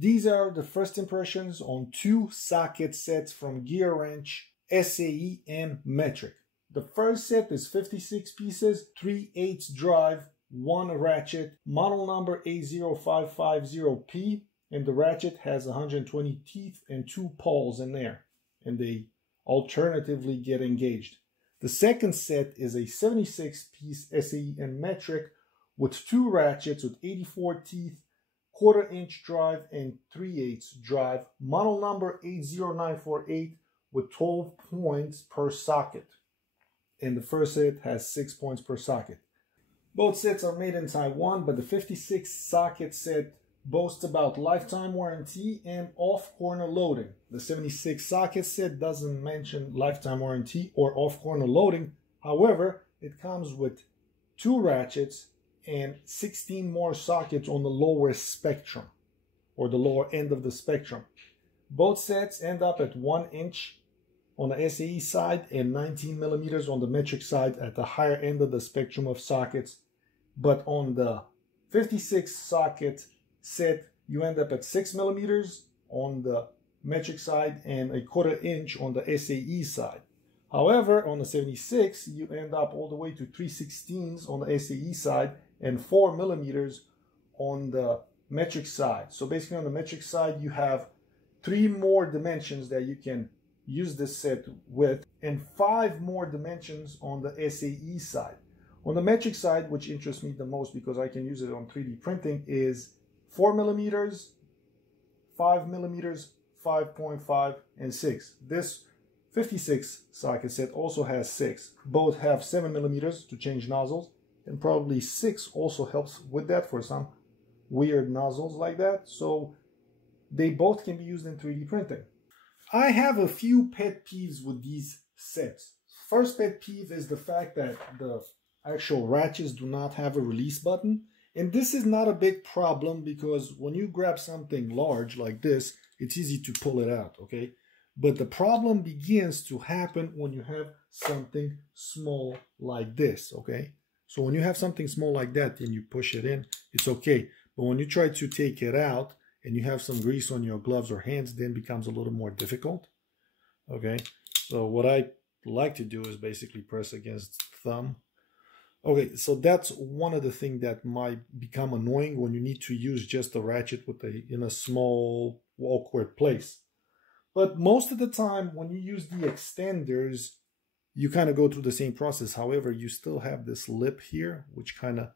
These are the first impressions on two socket sets from GearWrench SAE and Metric. The first set is 56 pieces, 3/8 drive, 1 ratchet, model number A0550P, and the ratchet has 120 teeth and 2 pawls in there, and they alternatively get engaged. The second set is a 76-piece SAE and Metric with 2 ratchets with 84 teeth, 1/4 inch drive, and 3/8 drive, model number 80948 with 12 points per socket. And the first set has 6 points per socket. Both sets are made in Taiwan, but the 56 socket set boasts about lifetime warranty and off-corner loading. The 76 socket set doesn't mention lifetime warranty or off-corner loading. However, it comes with 2 ratchets and 16 more sockets on the lower spectrum, or the lower end of the spectrum. Both sets end up at 1 inch on the SAE side and 19 millimeters on the Metric side at the higher end of the spectrum of sockets. But on the 56 socket set, you end up at 6 millimeters on the Metric side and 1/4 inch on the SAE side. However, on the 76, you end up all the way to 3/16 on the SAE side and 4 millimeters on the Metric side. So basically on the Metric side, you have 3 more dimensions that you can use this set with, and 5 more dimensions on the SAE side. On the Metric side, which interests me the most because I can use it on 3D printing, is 4 millimeters, 5 millimeters, 5.5, and 6. This 56 socket set also has 6. Both have 7 millimeters to change nozzles, and probably 6 also helps with that for some weird nozzles like that. So they both can be used in 3D printing. I have a few pet peeves with these sets. First pet peeve is the fact that the actual ratchets do not have a release button. And this is not a big problem because when you grab something large like this, it's easy to pull it out, okay? But the problem begins to happen when you have something small like this, okay? So when you have something small like that and you push it in, it's okay. But when you try to take it out and you have some grease on your gloves or hands, then it becomes a little more difficult, okay? So what I like to do is basically press against thumb. Okay, so that's one of the things that might become annoying when you need to use just a ratchet with in a small, awkward place. But most of the time, when you use the extenders, you kind of go through the same process. However, you still have this lip here, which kind of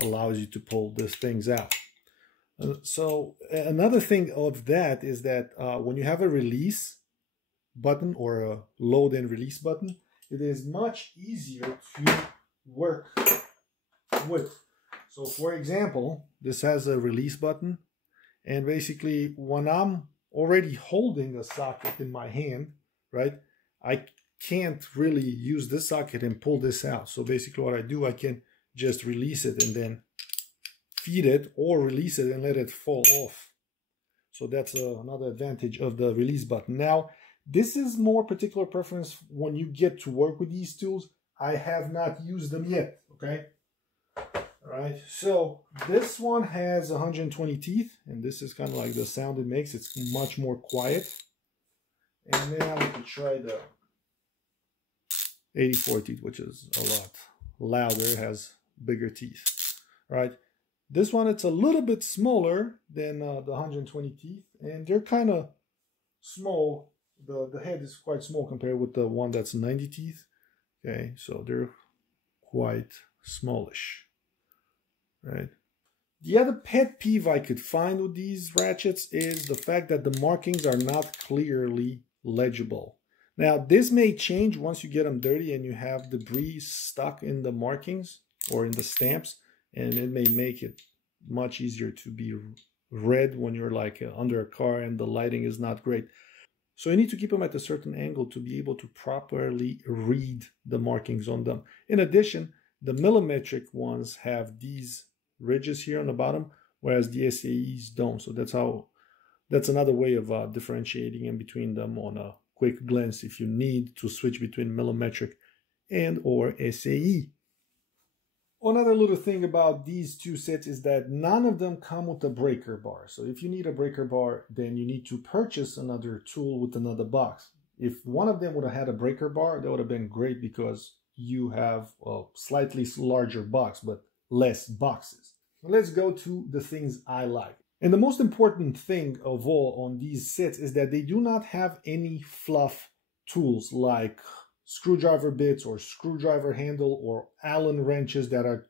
allows you to pull these things out. So another thing of that is that when you have a release button or a load and release button, it is much easier to work with. So for example, this has a release button, and basically when I'm already holding a socket in my hand, right, I can't really use this socket and pull this out. So basically what I do, I can just release it and then feed it, or release it and let it fall off. So that's another advantage of the release button. Now, this is more particular preference when you get to work with these tools. I have not used them yet, okay? All right, so this one has 120 teeth, and this is kind of like the sound it makes. It's much more quiet. And now we can try the 84 teeth, which is a lot louder. It has bigger teeth, all right? This one, it's a little bit smaller than the 120 teeth, and they're kind of small. The head is quite small compared with the one that's 90 teeth. Okay, so they're quite smallish, right? The other pet peeve I could find with these ratchets is the fact that the markings are not clearly legible. Now, this may change once you get them dirty and you have debris stuck in the markings or in the stamps, and it may make it much easier to be read when you're like under a car and the lighting is not great. So you need to keep them at a certain angle to be able to properly read the markings on them. In addition, the millimetric ones have these ridges here on the bottom, whereas the SAEs don't. So that's another way of differentiating in between them on a quick glance if you need to switch between millimetric and or SAE. Another little thing about these two sets is that none of them come with a breaker bar. So if you need a breaker bar, then you need to purchase another tool with another box. If one of them would have had a breaker bar, that would have been great because you have a slightly larger box, but less boxes. Let's go to the things I like. And the most important thing of all on these sets is that they do not have any fluff tools like screwdriver bits or screwdriver handle or Allen wrenches that are,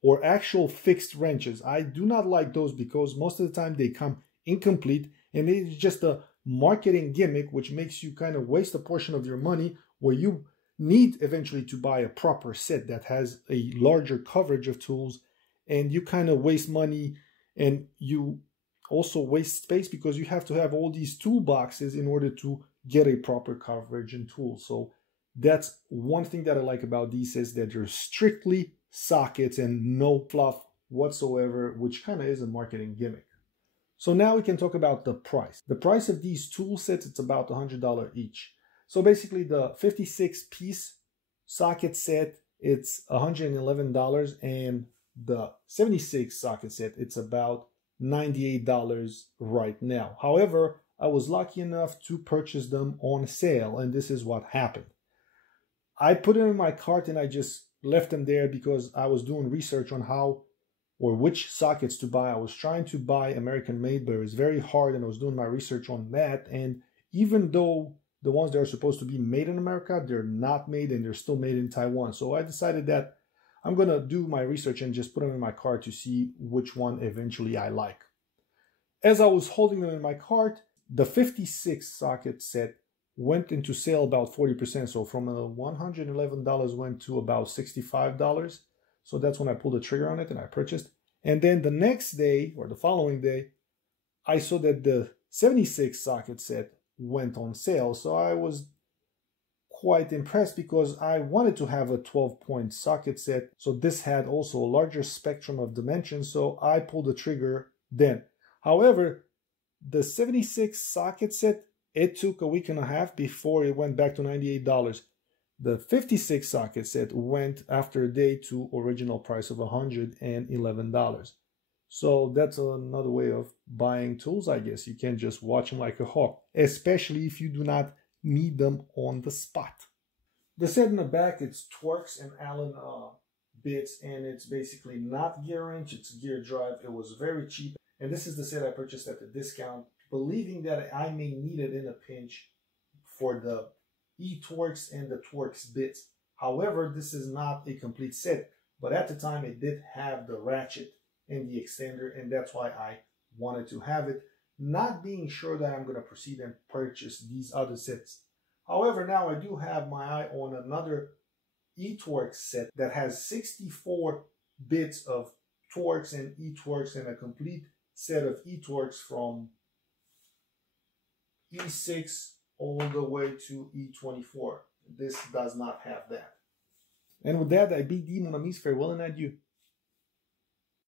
or actual fixed wrenches. I do not like those because most of the time they come incomplete and it's just a marketing gimmick which makes you kind of waste a portion of your money where you need eventually to buy a proper set that has a larger coverage of tools, and you kind of waste money and you also waste space because you have to have all these toolboxes in order to get a proper coverage and tools. So that's one thing that I like about these is that they're strictly sockets and no fluff whatsoever, which kind of is a marketing gimmick. So now we can talk about the price. The price of these tool sets, it's about $100 each. So basically the 56-piece socket set, it's $111, and the 76 socket set, it's about $98 right now. However, I was lucky enough to purchase them on sale, and this is what happened. I put them in my cart and I just left them there because I was doing research on how or which sockets to buy. I was trying to buy American made, but it was very hard, and I was doing my research on that. And even though the ones that are supposed to be made in America, they're not made and they're still made in Taiwan. So I decided that I'm going to do my research and just put them in my cart to see which one eventually I like. As I was holding them in my cart, the 56 socket set went into sale about 40%. So from $111 went to about $65. So that's when I pulled the trigger on it and I purchased. And then the next day or the following day, I saw that the 76 socket set went on sale. So I was quite impressed because I wanted to have a 12-point socket set. So this had also a larger spectrum of dimensions. So I pulled the trigger then. However, the 76 socket set, it took a week and a half before it went back to $98. The 56 socket set went after a day to original price of $111. So that's another way of buying tools, I guess. You can just watch them like a hawk, especially if you do not need them on the spot. The set in the back, it's Torx and Allen bits, and it's basically not GearWrench, it's Geardrive. It was very cheap, and this is the set I purchased at the discount, believing that I may need it in a pinch for the Torx and the Torx bits. However, this is not a complete set, but at the time it did have the ratchet and the extender, and that's why I wanted to have it, not being sure that I'm going to proceed and purchase these other sets. However, now I do have my eye on another Torx set that has 64 bits of Torx and Torx and a complete set of Torx from E6 all the way to E24. This does not have that. And with that, I bid thee, mon amis, farewell and adieu.